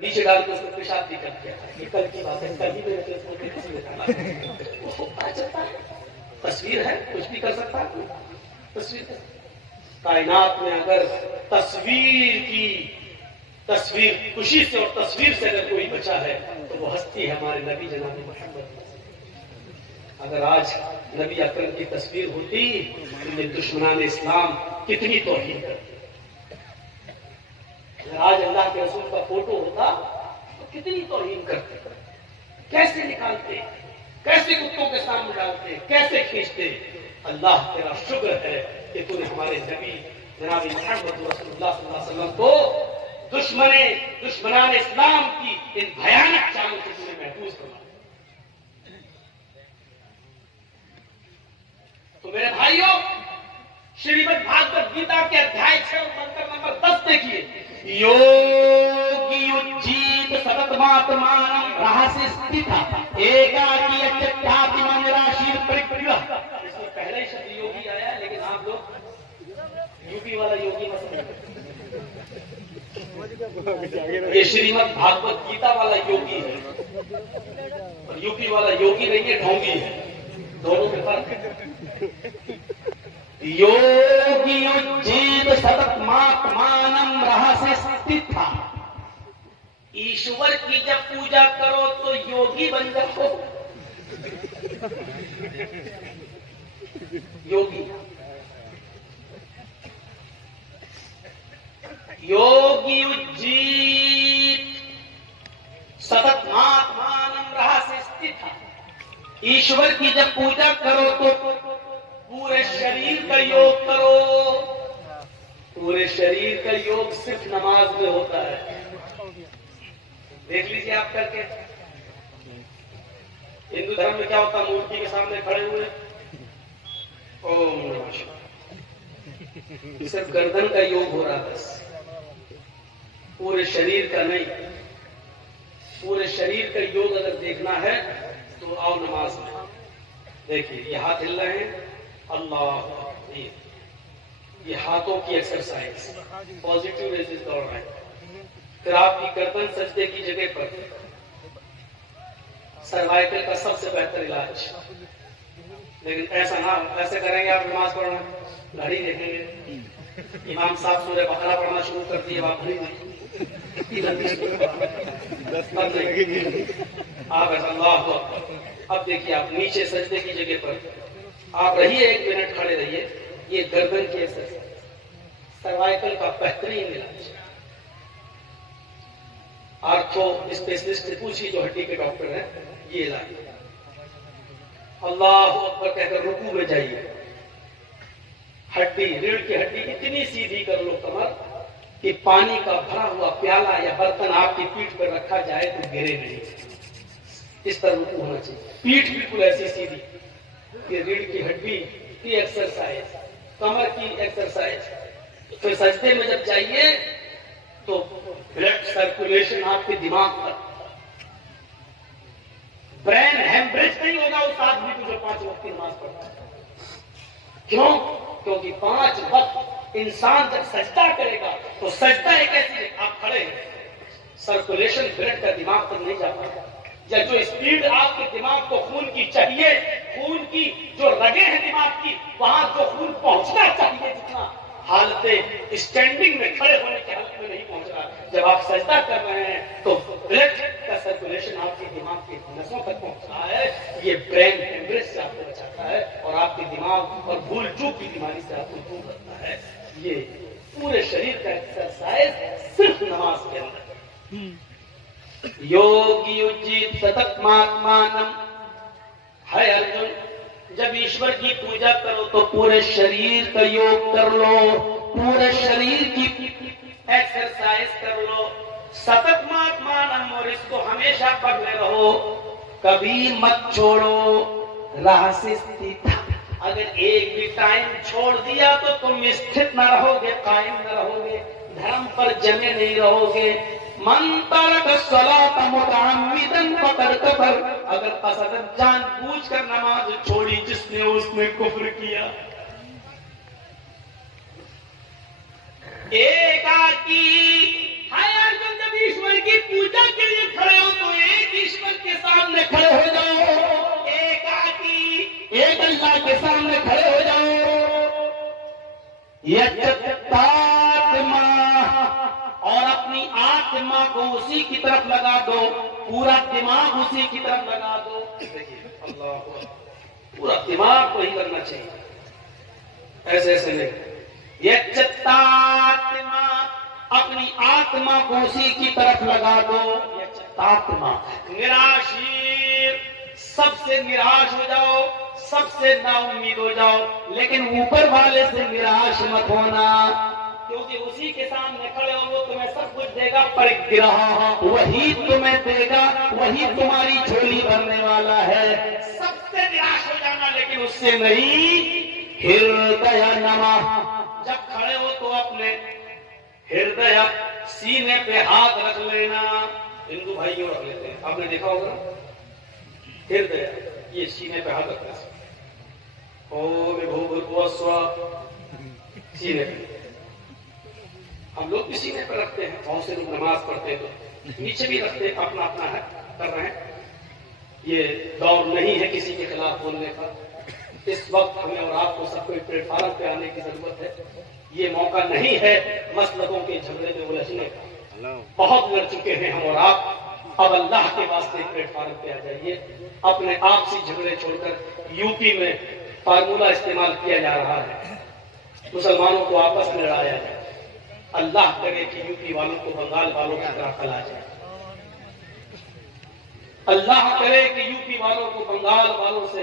नीचे डाल के उसको पेशाब भी कर दिया। ये कल की बात है, कल ही मेरे फेसबुक पे किसी ने डाला, वो पता चलता है तस्वीर है, कुछ भी कर सकता है तस्वीर। कायनात में अगर तस्वीर खुशी से और तस्वीर से अगर कोई बचा है तो वो हस्ती है हमारे नबी जनाब मोहम्मद। अगर आज नबी अकरम की तस्वीर होती तो ये दुश्मनान इस्लाम कितनी तौहीन करते। अगर आज अल्लाह के रसूल का फोटो होता तो कितनी तौहीन करते, कैसे निकालते, कैसे कुत्तों के सामने डालते, कैसे खींचते। अल्लाह तेरा शुक्र है कि तूने हमारे नबी जनाब मोहम्मद रसूलुल्लाह सल्लल्लाहु अलैहि वसल्लम को दुश्मनान इस्लाम की इन भयानक चालों से तूने महफूज करवा। तो मेरे भाइयों, श्रीमद् भागवत गीता के अध्याय 6 और मंत्र नंबर 10 देखिए। योगी उज्जीत सततमात्मानं रहस्य स्थितः एकाकी अत्यत्याति मनराशि परिग्रह। इसमें पहले ही शब्द योगी आया, लेकिन आप लोग यूपी वाला योगी मत समझो। ये श्रीमद् भागवत गीता वाला योगी है और यूपी वाला योगी नहीं है, ढोंगी है। दोनों में फर्क है। योगी उज्जीत सततमात्मानं रहस्य स्थितः। ईश्वर की जब पूजा करो तो योगी बन जाओ। योगी योगी उज्जीत सततमात्मानं रहस्य स्थितः। ईश्वर की जब पूजा करो तो पूरे शरीर का योग करो। पूरे शरीर का योग सिर्फ नमाज में होता है। देख लीजिए आप करके। हिंदू धर्म में क्या होता है, मूर्ति के सामने खड़े हुए ओम नमः शिवाय, सिर्फ गर्दन का योग हो रहा है बस, पूरे शरीर का नहीं। पूरे शरीर का योग अगर देखना है तो आओ नमाज में। देखिए ये हाथ हिल रहे हैं, अल्लाह, ये हाथों की एक्सरसाइज, पॉजिटिव रेजिस दौड़ रहे हैं। फिर आपकी गर्दन सजदे की जगह पर, सर्वाइकल का सबसे बेहतर इलाज। लेकिन ऐसा ना, ऐसे करेंगे आप नमाज पढ़ना, घड़ी देखेंगे, इमाम साहब सूरह बकरा पढ़ना शुरू कर दिए, आप घड़ी आप ऐसा अल्लाह। अब देखिए आप नीचे सजदे की जगह पर आप रहिए, 1 मिनट खड़े रहिए। ये गर्दन की एक्सरसाइज, सर्वाइकल का बेहतरीन इलाज। आर्थो स्पेशलिस्ट से पूछिए जो हड्डी के डॉक्टर हैं, ये इलाज। अल्लाह अकबर कहकर रुकू में जाइए। हड्डी, रीढ़ की हड्डी इतनी सीधी कर लो कमर कि पानी का भरा हुआ प्याला या बर्तन आपकी पीठ पर रखा जाए तो गिरे नहीं। इस तरह रुकू होना चाहिए। पीठ बिल्कुल ऐसी सीधी कि रीढ़ की हड्डी की एक्सरसाइज, कमर की एक्सरसाइज। फिर सजदे में जब जाइए तो ब्लड सर्कुलेशन आपके दिमाग पर, ब्रेन हेमरेज नहीं होगा उस आदमी को जो 5 वक्त की नमाज पढ़ता है। क्यों? क्योंकि 5 वक्त इंसान जब सजदा करेगा तो सजदा एक ऐसी, आप खड़े हैं, सर्कुलेशन ब्लड का दिमाग पर नहीं जा पाएगा। या जो स्पीड आपके दिमाग को खून की चाहिए, खून की जो रगे हैं दिमाग की, वहां जो खून पहुंचना चाहिए जितना, हालत स्टैंडिंग में, खड़े होने की हालत में नहीं पहुंच रहा। जब आप सजदा कर रहे हैं तो ब्लड का सर्कुलेशन आपके दिमाग के नसों तक पहुंच रहा है। ये ब्रेन हेमरेज से आपको बचाता है और आपके दिमाग और भूल चूक की बीमारी से आपको दूर रखता है। ये पूरे शरीर का एक्सरसाइज सिर्फ नमाज के अंदर। योगी उज्जीत सततमात्मानं। है अर्जुन, जब ईश्वर की पूजा करो तो पूरे शरीर का योग कर लो, पूरे शरीर की एक्सरसाइज कर लो। सततमात्मानं, और इसको हमेशा पढ़ते रहो, कभी मत छोड़ो। रहस्य स्थित, अगर एक भी टाइम छोड़ दिया तो तुम स्थित न रहोगे, कायम न रहोगे, धर्म पर जमे नहीं रहोगे। मन तरक सलात मुतअम्मिदन फकद कफर, अगर कसदन जानबूझ कर नमाज छोड़ी जिसने, उसने कुफ्र किया। एकाकी, हाय अर्जुन, जब ईश्वर की की पूजा के लिए खड़े हो तो एक ईश्वर के सामने खड़े हो जाओ, एक अल्लाह के सामने खड़े हो जाओ। यत्तात्मा, और अपनी आत्मा को उसी की तरफ लगा दो, पूरा दिमाग उसी की तरफ लगा दो। देखिए अल्लाह, पूरा दिमाग को ही करना चाहिए, ऐसे ऐसे नहीं। यत्तात्मा, अपनी आत्मा को उसी की तरफ लगा दो। यत्तात्मा, निराशीर, सबसे निराश हो जाओ, सबसे नाउम्मीद हो जाओ, लेकिन ऊपर वाले से निराश मत होना, क्योंकि उसी के सामने खड़े हो, वो तुम्हें सब कुछ देगा, परिग्रह वही तुम्हें देगा, वही तुम्हारी झोली भरने वाला है। सबसे निराश हो जाना, लेकिन उससे नहीं। हृदय नमः, जब खड़े हो तो अपने हृदय सीने पे हाथ रख लेना। हिंदू भाइयों रख लेते हैं, आपने देखा होगा, हृदय ये सीने पे हाथ रखना, सीने पे। हम लोग भी सीने पर रखते हैं, बहुत से लोग नमाज पढ़ते हैं तो नीचे भी रखते हैं, अपना अपना है कर रहे हैं। ये दौर नहीं है किसी के खिलाफ बोलने का। इस वक्त हमें और आपको सबको एक प्लेटफार्म पे आने की जरूरत है। ये मौका नहीं है मसलकों के झगड़े में उलझने का। बहुत लड़ चुके हैं हम और आप, अब अल्लाह के वास्ते प्लेटफार्म पे आ जाइए। अपने आपसी झगड़े छोड़कर, यूपी में फार्मूला इस्तेमाल किया जा रहा है, मुसलमानों को आपस में लड़ाया जाए। अल्लाह करे कि यूपी वालों को बंगाल वालों की तरह फैला जाए। अल्लाह करे कि यूपी वालों को बंगाल वालों से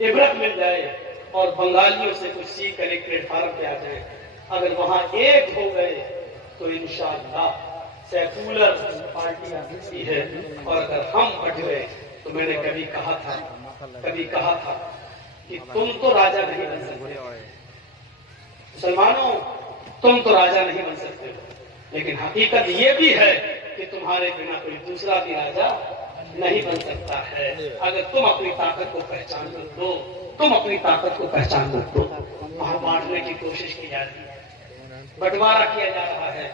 इबरत मिल जाए और बंगालियों से कुछ सीख कर एक प्लेटफार्म पे आ जाए। अगर वहां एक हो गए तो इंशाअल्लाह सेकुलर पार्टियां मिलती है, और अगर हम बट गए तो मैंने कभी कहा था कि तुम तो राजा नहीं बन सकते मुसलमानों, तुम तो राजा नहीं बन सकते, लेकिन हकीकत ये भी है कि तुम्हारे बिना कोई दूसरा भी राजा नहीं बन सकता है। अगर तुम अपनी ताकत को पहचान लो, तुम अपनी ताकत को पहचान लो। वहां बांटने की कोशिश की जा रही है, बंटवारा किया जा रहा है,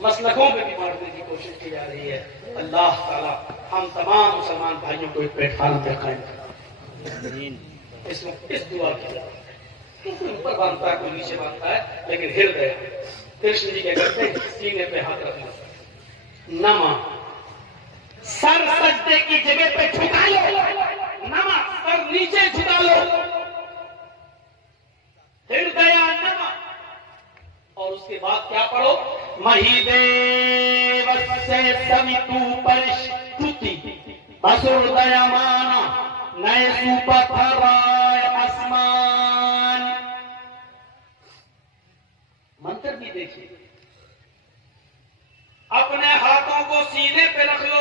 मसलकों में भी बांटने की कोशिश की जा रही है। अल्लाह ताला हम तमाम मुसलमान भाइयों को एक प्लेटफार्म पे कायम करे। इस दुआ की कोई ऊपर बांधता है, कोई नीचे बांधता है, लेकिन हृदय, कृष्ण जी क्या करते हैं, सीने पे हाथ रखना। नमा, सर सजदे की जगह पे झुका लो, नमा, सर नीचे झुका लो, हृदय नमा। और उसके बाद क्या पढ़ो, महिदेवस्य सवितु परिष्टुति वसुर्दयमाना नय सुपथराय आसमान। मंत्र भी देखिए, अपने हाथों को सीने पे रख लो,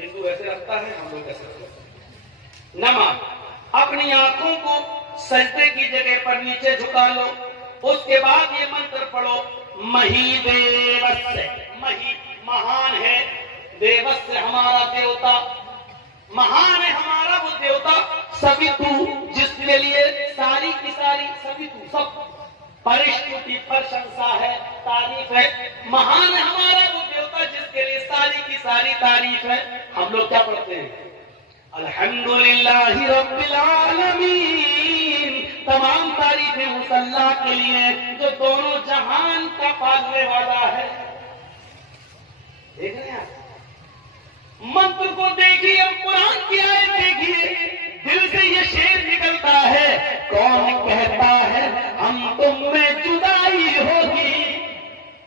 हिंदू ऐसे रखता है, हम लोग ऐसे रखते। नमा, अपनी आंखों को सजदे की जगह पर नीचे झुका लो। उसके बाद ये मंत्र पढ़ो, मही देवस्य, मही महान है, देवस्य हमारा देवता, महान है हमारा वो देवता, सवितु जिसके लिए सारी की सारी, सवितु सब, परिष्टुति प्रशंसा है, तारीफ है, महान है हमारा वो देवता जिसके लिए सारी की सारी तारीफ है। हम लोग क्या पढ़ते हैं, अल्हम्दुलिल्लाहि रब्बिल आलमीन, तमाम तारीफें उस अल्लाह के लिए जो दोनों जहान का पालने वाला है। देख रहे हैं आप, मंत्र को देखिए, कुरान की आयत देखिए, दिल से ये शेर निकलता है, कौन कहता है हम तुम में जुदाई होगी,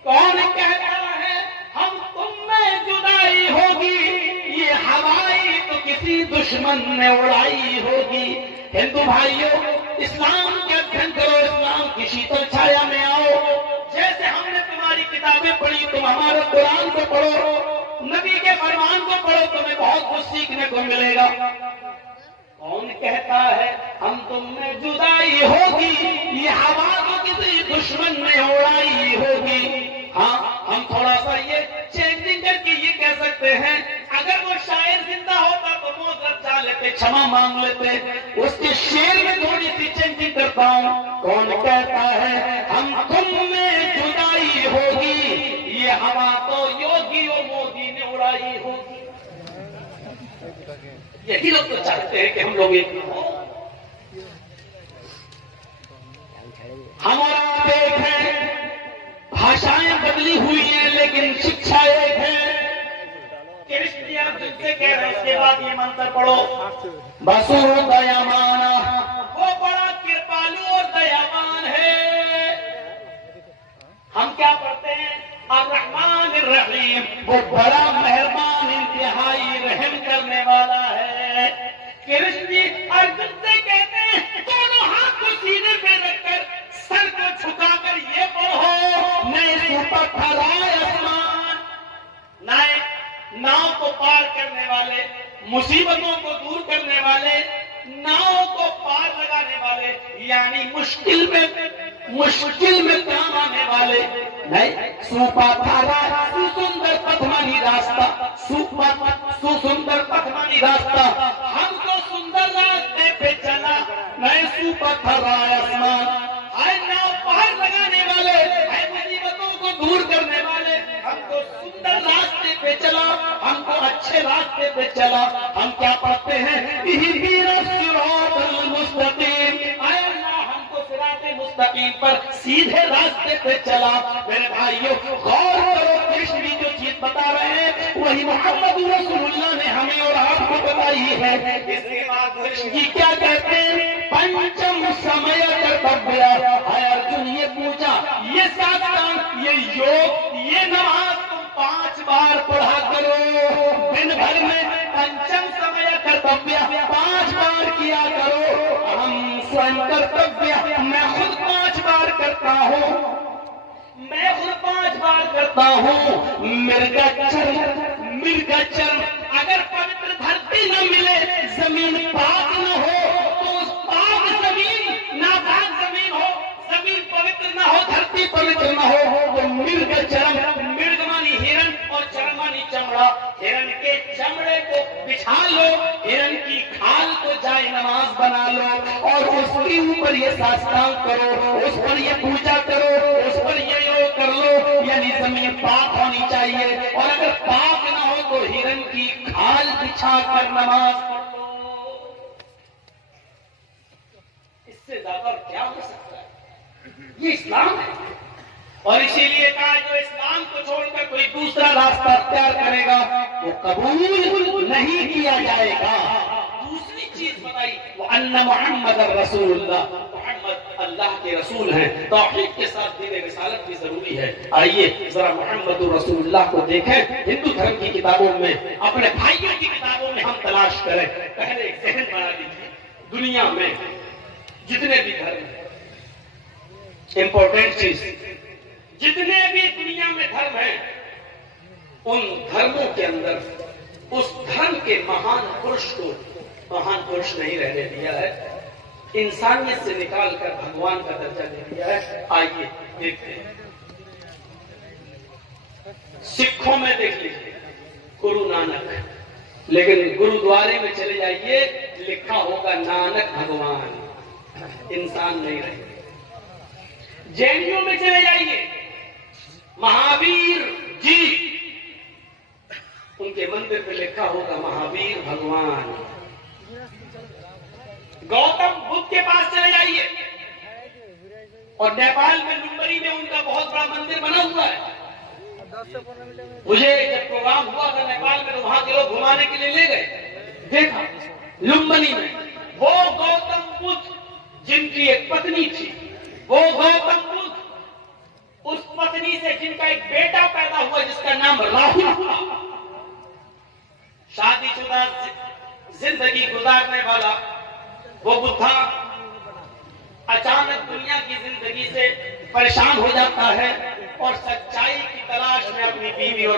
कौन कहता है हम तुम में जुदाई होगी, ये हवाई तो किसी दुश्मन ने उड़ाई होगी। हिंदू भाइयों, इस्लाम के अध्ययन करो, इस्लाम की शीतल छाया में आओ। जैसे हमने तुम्हारी किताबें पढ़ी, तुम हमारे कुरान को पढ़ो, नबी के फरमान को पढ़ो, तुम्हें बहुत कुछ सीखने को मिलेगा। कौन कहता है हम तुम में जुदाई होगी, ये हवा तो किसी दुश्मन ने उड़ाई होगी। हाँ, हम थोड़ा सा ये चेंजिंग करके ये कह सकते हैं, अगर वो शायर जिंदा होता तो मोहब्बत चाह लेते, क्षमा मांग लेते। उसके शेर में थोड़ी सी चेंजिंग करता हूँ, कौन कहता है हम तुम में जुदाई होगी, ये हवा तो योगी और मोदी ने उड़ाई जुदाई होगी। यही लोग तो चाहते हैं कि हम लोग एक हो। हम और आप एक हैं, भाषाएं बदली हुई हैं लेकिन शिक्षा एक है। कृष्ण अर्जुन से कह रहे हैं, इसके बाद ये मंत्र पढ़ो, बसु दयामाना, वो बड़ा कृपालु और दयावान है। हम क्या पढ़ते हैं, अर्रहमान अर्रहीम, वो बड़ा मेहरबान इंतहाई रहम करने वाला है। कृष्ण जी अर्जुन से कहते हैं, दोनों हाथ को सीने पे रखकर सर को झुकाकर ये पढ़ो, नए ऊपर फहराए आसमान, नए नाव को पार करने वाले, मुसीबतों को दूर करने वाले, नाव को पार लगाने वाले, यानी मुश्किल में काम आने वाले, नहीं सुंदर पथमानी रास्ता, सुंदर पथमानी रास्ता, हमको सुंदर रास्ते पे चला, नहीं सुपथराय आसमान, है नाव पार लगाने वाले, है मुसीबतों को दूर करने वाले, हमको सुंदर रास्ते पे चला, हमको अच्छे रास्ते पे चला। हम क्या पढ़ते हैं, मुस्तकीम पर सीधे रास्ते पे चला। मेरे भाइयों गौर करो, कृष्ण भी जो चीज बता रहे हैं वही मोहम्मद रसूलुल्लाह ने हमें और आपको बताई है। इसके बाद कृष्ण जी क्या कहते हैं, पंचम समय कर्तव्य है। अर्जुन ये पूछा, ये साधना, ये योग, ये नमाज तुम 5 बार पढ़ा करो दिन भर में, पंचम समय कर्तव्य 5 बार किया करो। हम स्वयं कर्तव्य मैं खुद 5 बार करता हूँ, मैं खुद 5 बार करता हूँ। मृगचरण अगर पवित्र धरती न मिले, जमीन पाक न हो, तो उस पाक जमीन नापाक जमीन हो, जमीन पवित्र न हो, धरती पवित्र न हो, तो मृगचरण, मृग मानी हिरण और चरण मानी चमड़ा, हिरण के चमड़े को बिछा लो, हिरण की खाल को जाए नमाज बना लो और उसके ऊपर ये साष्टांग करो, उस पर ये पूजा करो, उस पर ये योग कर लो, यानी जमीन पाक होनी चाहिए। और अगर पाक ना हो तो हिरण की खाल बिछा कर नमाज पढ़ो। इससे ज्यादा क्या हो सकता है, ये इस्लाम है। और इसीलिए कहा, जो इस्लाम को छोड़कर कोई दूसरा रास्ता अख्तियार करेगा वो कबूल नहीं किया जाएगा। दूसरी चीज बताई, वो अन्ना मोहम्मद रसूलुल्लाह, मोहम्मद अल्लाह के रसूल हैं। तौहीद के साथ दीन रिसालत भी जरूरी है। आइए जरा मोहम्मद रसूलुल्लाह को देखें, हिंदू धर्म की किताबों में, अपने भाइयों की किताबों में हम तलाश करें। पहले एक जहन बना लीजिए, दुनिया में जितने भी धर्म हैं, इंपॉर्टेंट चीज, जितने भी दुनिया में धर्म हैं, उन धर्मों के अंदर उस धर्म के महान पुरुष को महान पुरुष नहीं रहने दिया है, इंसानियत से निकालकर भगवान का दर्जा दे दिया है। आइए देखते हैं, सिखों में देख लीजिए गुरु नानक, लेकिन गुरुद्वारे में चले जाइए लिखा होगा नानक भगवान, इंसान नहीं रहे। जैनियों में चले जाइए महावीर जी, उनके मंदिर पे लिखा होगा महावीर भगवान। गौतम बुद्ध के पास चले जाइए, और नेपाल में लुम्बनी में उनका बहुत बड़ा मंदिर बना हुआ है। मुझे जब प्रोग्राम हुआ था नेपाल में, तो वहां के लोग घुमाने के लिए ले गए, देखा लुम्बनी में वो गौतम बुद्ध जिनकी एक पत्नी थी, वो गौतम बुद्ध उस पत्नी से जिनका एक बेटा पैदा हुआ जिसका नाम राहुल था, शादीशुदा जिंदगी गुजारने वाला वो बुद्धा अचानक दुनिया की जिंदगी से परेशान हो जाता है और सच्चाई की तलाश में अपनी बीवी और